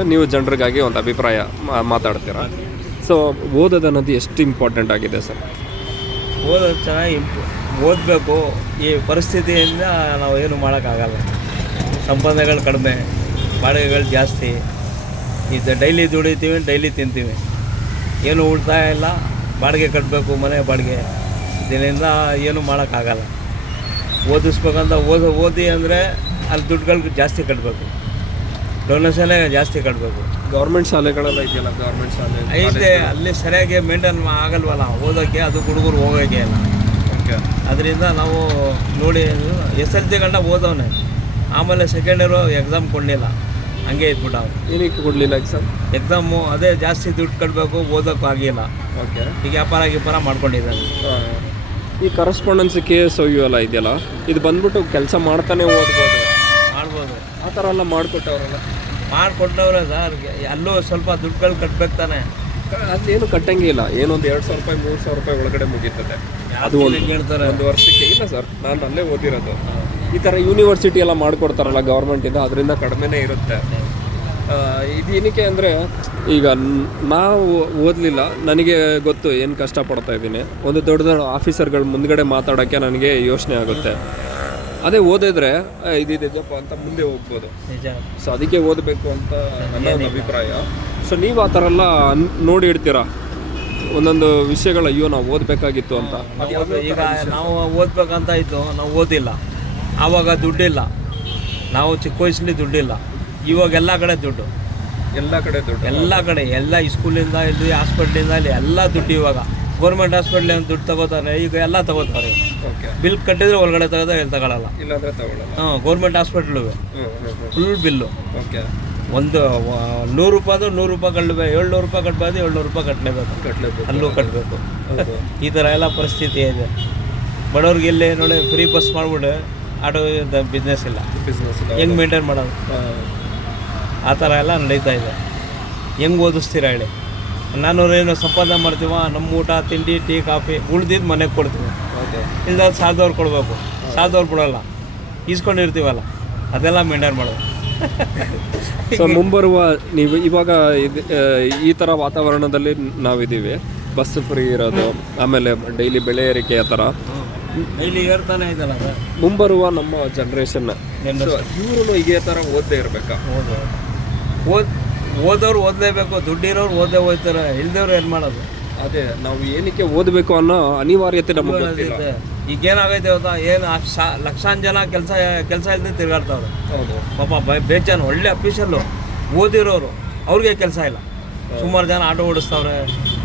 ಮೇಲೆ ನೀವು ಜನರಿಗಾಗಿ ಒಂದು ಅಭಿಪ್ರಾಯ ಮಾತಾಡ್ತೀರಾ. ಸೊ ಓದೋದು ಅನ್ನೋದು ಎಷ್ಟು ಇಂಪಾರ್ಟೆಂಟ್ ಆಗಿದೆ ಸರ್? ಓದೋದು ಚೆನ್ನಾಗಿ ಓದಬೇಕು. ಈ ಪರಿಸ್ಥಿತಿಯಿಂದ ನಾವು ಏನು ಮಾಡೋಕ್ಕಾಗಲ್ಲ. ಸಂಪಾದನೆಗಳು ಕಡಿಮೆ, ಬಾಡಿಗೆಗಳು ಜಾಸ್ತಿ. ಇದು ಡೈಲಿ ದುಡಿತೀವಿ, ಡೈಲಿ ತಿಂತೀವಿ, ಏನು ಉಳಿತಾಯ ಇಲ್ಲ. ಬಾಡಿಗೆ ಕಟ್ಟಬೇಕು, ಮನೆ ಬಾಡಿಗೆ. ಇದರಿಂದ ಏನು ಮಾಡೋಕ್ಕಾಗಲ್ಲ. ಓದಿಸ್ಬೇಕಂತ ಓದಿ ಅಂದರೆ ಅಲ್ಲಿ ದುಡ್ಡುಗಳು ಜಾಸ್ತಿ ಕಟ್ಟಬೇಕು, ಡೊನೇಷನ್ನೇ ಜಾಸ್ತಿ ಕಟ್ಟಬೇಕು. ಗೌರ್ಮೆಂಟ್ ಶಾಲೆಗಳೆಲ್ಲ ಇದೆಯಲ್ಲ, ಗೌರ್ಮೆಂಟ್ ಶಾಲೆ ಐತೆ, ಅಲ್ಲಿ ಸರಿಯಾಗಿ ಮೇಂಟೈನ್ ಆಗಲ್ವಲ್ಲ ಓದೋಕ್ಕೆ, ಅದು ಹುಡುಗರು ಹೋಗೋಕ್ಕೆ ಇಲ್ಲ. ಅದರಿಂದ ನಾವು ನೋಡಿ SLC ಗಂಟ ಓದವನೇ, ಆಮೇಲೆ ಸೆಕೆಂಡ್ ಇಯರು ಎಕ್ಸಾಮ್ ಕೊಡಲಿಲ್ಲ, ಹಂಗೆ ಇದ್ಬಿಟ್ಟ. ಏನಕ್ಕೆ ಕೊಡಲಿಲ್ಲ ಎಕ್ಸಾಮು? ಅದೇ ಜಾಸ್ತಿ ದುಡ್ಡು ಕಟ್ಟಬೇಕು, ಓದೋಕ್ಕೂ ಆಗಿಲ್ಲ. ಓಕೆ. ಈಗ ವ್ಯಾಪಾರ ಮಾಡ್ಕೊಂಡಿದ್ದಾನೆ. ಈ ಕರೆಸ್ಪಾಂಡೆನ್ಸ್ KSOU ಎಲ್ಲ ಇದೆಯಲ್ಲ, ಇದು ಬಂದ್ಬಿಟ್ಟು ಕೆಲಸ ಮಾಡ್ತಾನೆ ಮಾಡ್ಬೋದು. ಆ ಥರ ಎಲ್ಲ ಮಾಡಿಕೊಟ್ಟವ್ರಲ್ಲ? ಮಾಡಿಕೊಟ್ಟವ್ರೆ ಸರ್. ಅಲ್ಲೂ ಸ್ವಲ್ಪ ದುಡ್ಡುಗಳು ಕಟ್ಬೇಕು ತಾನೆ. ಅದೇನು ಕಟ್ಟಂಗೆ ಇಲ್ಲ, ಏನೊಂದು 2,000 ರೂಪಾಯಿ 3,000 ರೂಪಾಯಿ ಒಳಗಡೆ ಮುಗೀತದೆ. ಅದು ಹೇಳ್ತಾರೆ ಒಂದು ವರ್ಷಕ್ಕೆ. ಇಲ್ಲ ಸರ್, ನಾನು ಅಲ್ಲೇ ಓದಿರೋದು. ಈ ಥರ ಯೂನಿವರ್ಸಿಟಿ ಎಲ್ಲ ಮಾಡಿಕೊಡ್ತಾರಲ್ಲ ಗೌರ್ಮೆಂಟಿಂದ, ಅದರಿಂದ ಕಡಿಮೆನೇ ಇರುತ್ತೆ. ಇದು ಏನಕ್ಕೆ ಅಂದರೆ, ಈಗ ನಾವು ಓದಲಿಲ್ಲ, ನನಗೆ ಗೊತ್ತು ಏನು ಕಷ್ಟಪಡ್ತಾ ಇದ್ದೀನಿ. ಒಂದು ದೊಡ್ಡ ದೊಡ್ಡ ಆಫೀಸರ್ಗಳ ಮುಂದ್ಗಡೆ ಮಾತಾಡೋಕ್ಕೆ ನನಗೆ ಯೋಚನೆ ಆಗುತ್ತೆ. ಅದೇ ಓದಿದ್ರೆ ಇದಿದೆಯಪ್ಪ ಅಂತ ಮುಂದೆ ಹೋಗ್ಬೋದು. ಸೊ ಅದಕ್ಕೆ ಓದಬೇಕು ಅಂತ ನನ್ನ ಒಂದು ಅಭಿಪ್ರಾಯ. ಸೊ ನೀವು ಆ ಥರ ಎಲ್ಲ ನೋಡಿ ಇಡ್ತೀರಾ ಒಂದೊಂದು ವಿಷಯಗಳು, ಅಯ್ಯೋ ನಾವು ಓದಬೇಕಾಗಿತ್ತು ಅಂತ. ಈಗ ನಾವು ಓದಬೇಕಂತ ಇತ್ತು, ನಾವು ಓದಿಲ್ಲ. ಆವಾಗ ದುಡ್ಡಿಲ್ಲ, ನಾವು ಚಿಕ್ಕ ವಯಸ್ಸಲ್ಲಿ ದುಡ್ಡಿಲ್ಲ. ಇವಾಗ ಎಲ್ಲ ಕಡೆ ದುಡ್ಡು, ಎಲ್ಲ ಕಡೆ ಎಲ್ಲ ಸ್ಕೂಲಿಂದ ಇಲ್ಲಿ ಹಾಸ್ಪಿಟ್ಲಿಂದ ಇಲ್ಲಿ ಎಲ್ಲ ದುಡ್ಡು. ಇವಾಗ ಗೌರ್ಮೆಂಟ್ ಹಾಸ್ಪಿಟ್ಲಿಂದ ದುಡ್ಡು ತಗೋತಾರೆ, ಈಗ ಎಲ್ಲ ತಗೋತಾರೆ. ಬಿಲ್ ಕಟ್ಟಿದ್ರೆ ಒಳಗಡೆ ತೆಗೆದ ಎಲ್ಲಿ ತಗೊಳ್ಳಲ್ಲ. Government ಹಾಸ್ಪಿಟ್ಲುವೆ full bill. ಒಂದು 100 ರೂಪಾಯಿದು 100 ರೂಪಾಯಿ ಕಟ್ಟಬೇಕು, 700 ರೂಪಾಯಿ ಕಟ್ಬೋದು, 700 ರೂಪಾಯಿ ಕಟ್ಟಲೇಬೇಕು, ಅಲ್ಲೂ ಕಟ್ಟಬೇಕು. ಈ ಥರ ಎಲ್ಲ ಪರಿಸ್ಥಿತಿ ಇದೆ. ಬಡವ್ರಿಗೆ ಇಲ್ಲಿ ನೋಡಿ ಫ್ರೀ ಬಸ್ ಮಾಡ್ಬಿಟ್ಟು ಆಟೋ ಬಿಸ್ನೆಸ್ ಇಲ್ಲ, ಹೆಂಗೆ ಮೇಂಟೈನ್ ಮಾಡೋದು? ಆ ಥರ ಎಲ್ಲ ನಡೀತಾ ಇದೆ. ಹೆಂಗೆ ಓದಿಸ್ತೀರ ಹೇಳಿ? ನಾನು ಏನು ಸಂಪಾದನೆ ಮಾಡ್ತೀವ, ನಮ್ಮ ಊಟ ತಿಂಡಿ ಟೀ ಕಾಫಿ ಉಳ್ದಿದ್ದು ಮನೆಗೆ ಕೊಡ್ತೀವಿ. ಇಲ್ಲ ಸಾಲದವ್ರು ಕೊಡಬೇಕು, ಸಾಲದವ್ರು ಬಿಡೋಲ್ಲ, ಈಸ್ಕೊಂಡಿರ್ತೀವಲ್ಲ, ಅದೆಲ್ಲ ಮೇಂಟೈನ್ ಮಾಡೋದು. ಸೊ ಮುಂಬರುವ ನೀವು ಇವಾಗ ಈ ಥರ ವಾತಾವರಣದಲ್ಲಿ ನಾವಿದ್ದೀವಿ, ಬಸ್ ಫ್ರೀ ಇರೋದು, ಆಮೇಲೆ ಡೈಲಿ ಬೆಳೆ ಏರಿಕೆ, ಆ ಥರ ಡೈಲಿ ಏರ್ತಾನೆ ಇದಲ್ಲ. ಮುಂಬರುವ ನಮ್ಮ ಜನ್ರೇಷನ್ ಇವರು ಇದೇ ಥರ ಓದದೇ ಇರಬೇಕಾ? ಓದೋರು ಓದಲೇಬೇಕು, ದುಡ್ಡಿರೋರು ಓದೇ ಹೋಗ್ತಾರೆ, ಇಲ್ದೇವ್ರು ಏನು ಮಾಡೋದು? ಅದೇ ನಾವು ಏನಕ್ಕೆ ಓದಬೇಕು ಅನ್ನೋ ಅನಿವಾರ್ಯತೆ ನಮಗೆ ಗೊತ್ತಿಲ್ಲ. ಈಗೇನಾಗೈತೆ ಗೊತ್ತಾ? ಏನು ಲಕ್ಷಾಂತರ ಜನ ಕೆಲಸ ಇಲ್ಲದೆ ತಿರುಗಾಡ್ತಾವ್ರೆ. ಹೌದು ಪಾಪ, ಬೇಜಾನು ಒಳ್ಳೆ ಅಫೀಷಿಯಲ್ಲು ಓದಿರೋರು, ಅವ್ರಿಗೆ ಕೆಲಸ ಇಲ್ಲ. ಸುಮಾರು ಜನ ಆಟೋ ಓಡಿಸ್ತಾವ್ರೆ,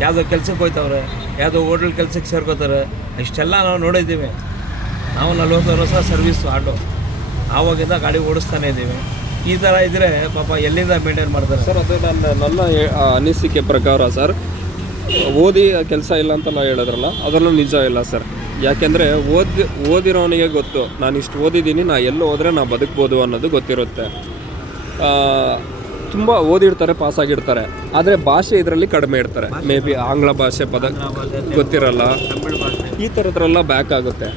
ಯಾವುದೋ ಕೆಲ್ಸಕ್ಕೆ ಹೋಯ್ತವ್ರೆ, ಯಾವುದೋ ಹೋಟೆಲ್ ಕೆಲಸಕ್ಕೆ ಸೇರ್ಕೋತಾರೆ. ಇಷ್ಟೆಲ್ಲ ನಾವು ನೋಡಿದ್ದೀವಿ. ನಾವು 40 ವರ್ಷ ಸರ್ವಿಸ್ಸು ಆಟೋ, ಆವಾಗಿಂದ ಗಾಡಿ ಓಡಿಸ್ತಾನೆ ಇದ್ದೀವಿ. ಈ ಥರ ಇದ್ದರೆ ಪಾಪ ಎಲ್ಲಿಂದ ಮೇಂಟೈನ್ ಮಾಡ್ತಾರೆ ಸರ್? ಅದು ನನ್ನ ಅನಿಸಿಕೆ ಪ್ರಕಾರ ಸರ್, ಓದಿ ಕೆಲಸ ಇಲ್ಲ ಅಂತೆಲ್ಲ ಹೇಳಿದ್ರಲ್ಲ, ಅದೆಲ್ಲ ನಿಜ ಇಲ್ಲ ಸರ್. ಯಾಕೆಂದರೆ ಓದಿರೋನಿಗೆ ಗೊತ್ತು, ನಾನು ಇಷ್ಟು ಓದಿದ್ದೀನಿ, ನಾ ಎಲ್ಲೋ ಹೋದರೆ ನಾ ಬದುಕ್ಬೋದು ಅನ್ನೋದು ಗೊತ್ತಿರುತ್ತೆ. ತುಂಬ ಓದಿರ್ತಾರೆ, ಪಾಸಾಗಿರ್ತಾರೆ, ಆದರೆ ಭಾಷೆ ಇದರಲ್ಲಿ ಕಡಿಮೆ ಇರ್ತಾರೆ. ಮೇ ಬಿ ಆಂಗ್ಲ ಭಾಷೆ ಪದ ಗೊತ್ತಿರಲ್ಲ, ಈ ಥರದ್ರೆಲ್ಲ ಬ್ಯಾಕ್ ಆಗುತ್ತೆ.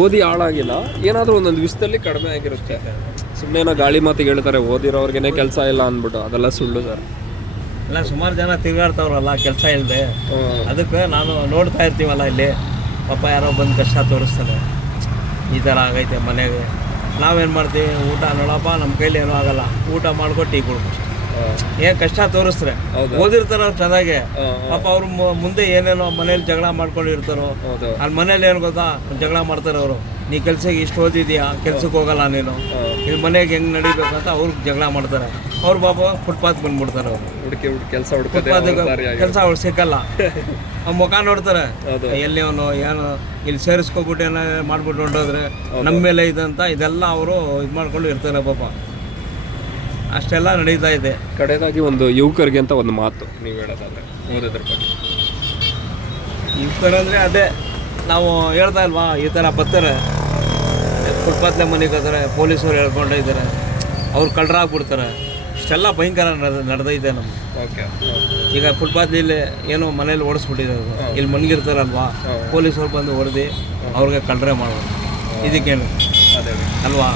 ಓದಿ ಹಾಳಾಗಿಲ್ಲ, ಏನಾದರೂ ಒಂದೊಂದು ವಿಷಯದಲ್ಲಿ ಕಡಿಮೆ ಆಗಿರುತ್ತೆ. ಸುಮ್ಮನೆ ಗಾಳಿ ಮಾತಿಗೆ ಹೇಳ್ತಾರೆ ಓದಿರೋರ್ಗೇ ಕೆಲಸ ಇಲ್ಲ ಅಂದ್ಬಿಟ್ಟು, ಅದೆಲ್ಲ ಸುಳ್ಳು ಸರ್. ಎಲ್ಲ ಸುಮಾರು ಜನ ತಿರುಗಾಡ್ತಾವ್ರಲ್ಲ ಕೆಲಸ ಇಲ್ಲದೆ. ಅದಕ್ಕೆ ನಾನು ನೋಡ್ತಾ ಇರ್ತೀವಲ್ಲ ಇಲ್ಲಿ, ಪಾಪ ಯಾರೋ ಬಂದು ಕಷ್ಟ ತೋರಿಸ್ತಾನೆ, ಈ ಥರ ಆಗೈತೆ ಮನೆಗೆ. ನಾವೇನು ಮಾಡ್ತೀವಿ? ಊಟ ನೋಡಪ್ಪ, ನಮ್ಮ ಕೈಲಿ ಏನೂ ಆಗಲ್ಲ, ಊಟ ಮಾಡ್ಕೊಂಡು ಟೀ ಕೊಡ್ಬೇಕು. ಏನು ಕಷ್ಟ ತೋರಿಸ್ತಾರೆ, ಓದಿರ್ತಾರ ಅವ್ರು ಚೆನ್ನಾಗೆ. ಪಾಪ ಅವ್ರು ಮುಂದೆ ಏನೇನೋ ಮನೇಲಿ ಜಗಳ ಮಾಡ್ಕೊಂಡಿರ್ತಾರೋ, ಅಲ್ಲಿ ಮನೇಲಿ ಏನು ಗೊತ್ತಾ ಜಗಳ ಮಾಡ್ತಾರೆ ಅವರು. ನೀ ಕೆಲ್ಸಕ್ಕೆ ಇಷ್ಟು ಓದಿದ್ಯಾ, ಕೆಲ್ಸಕ್ಕೆ ಹೋಗಲ್ಲ ನೀನು, ಇಲ್ಲಿ ಮನೆಗೆ ಹೆಂಗೆ ನಡಿಬೇಕಂತ ಅವ್ರಿಗೆ ಜಗಳ ಮಾಡ್ತಾರೆ. ಅವ್ರು ಪಾಪ ಫುಟ್ಪಾತ್ ಬಂದ್ಬಿಡ್ತಾರೆ. ಅವರು ಕೆಲಸ ಅವ್ರು ಸಿಕ್ಕಲ್ಲ, ಅವ್ರು ಮುಖ ನೋಡ್ತಾರೆ, ಎಲ್ಲಿ ಅವನು ಏನು ಇಲ್ಲಿ ಸೇರಿಸ್ಕೊಬಿಟ್ಟು ಏನೋ ಮಾಡ್ಬಿಟ್ಟು ಹೊಂಟೋದ್ರೆ ನಮ್ಮ ಮೇಲೆ ಇದಂತ ಇದೆಲ್ಲ ಅವರು ಇದು ಮಾಡ್ಕೊಂಡು ಇರ್ತಾರೆ ಪಾಪ. ಅಷ್ಟೆಲ್ಲ ನಡೀತಾ ಇದೆ. ಕಡೆಯದಾಗಿ ಒಂದು ಯುವಕರಿಗೆ ಅಂತ ಒಂದು ಮಾತು ನೀವು ಹೇಳೋದಾದ್ರೆ ಓದೋದ್ರ ಬಗ್ಗೆ? ಯುವಕರಂದರೆ ಅದೇ ನಾವು ಹೇಳ್ತಾ ಇಲ್ವಾ, ಈ ಥರ ಬರ್ತಾರೆ, ಫುಟ್ಪಾತ್ಲೆ ಮನೆಗೆ ಹೋಗ್ತಾರೆ, ಪೊಲೀಸರು ಹೇಳ್ಕೊಂಡಿದ್ದಾರೆ, ಅವ್ರು ಕಳ್ಳರಾಗ್ಬಿಡ್ತಾರೆ. ಇಷ್ಟೆಲ್ಲ ಭಯಂಕರ ನಡೆದೈತೆ ನಮ್ಗೆ. ಓಕೆ. ಈಗ ಫುಟ್ಪಾತ್ಲಿ ಏನೋ ಮನೇಲಿ ಓಡಿಸ್ಬಿಟ್ಟಿದ್ದಾರೆ, ಇಲ್ಲಿ ಮನ್ಗಿರ್ತಾರಲ್ವಾ, ಪೊಲೀಸರು ಬಂದು ಹೊಡೆದು ಅವ್ರಿಗೆ ಕಳ್ಳರೆ ಮಾಡೋದು. ಇದಕ್ಕೇನು ಅಲ್ವಾ?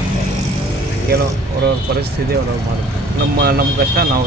ಏನೋ ಅವ್ರವ್ರ ಪರಿಸ್ಥಿತಿ ಅವ್ರವ್ರು ಮಾಡೋದು. ನಮ್ಮ ಕಷ್ಟ ನಾವು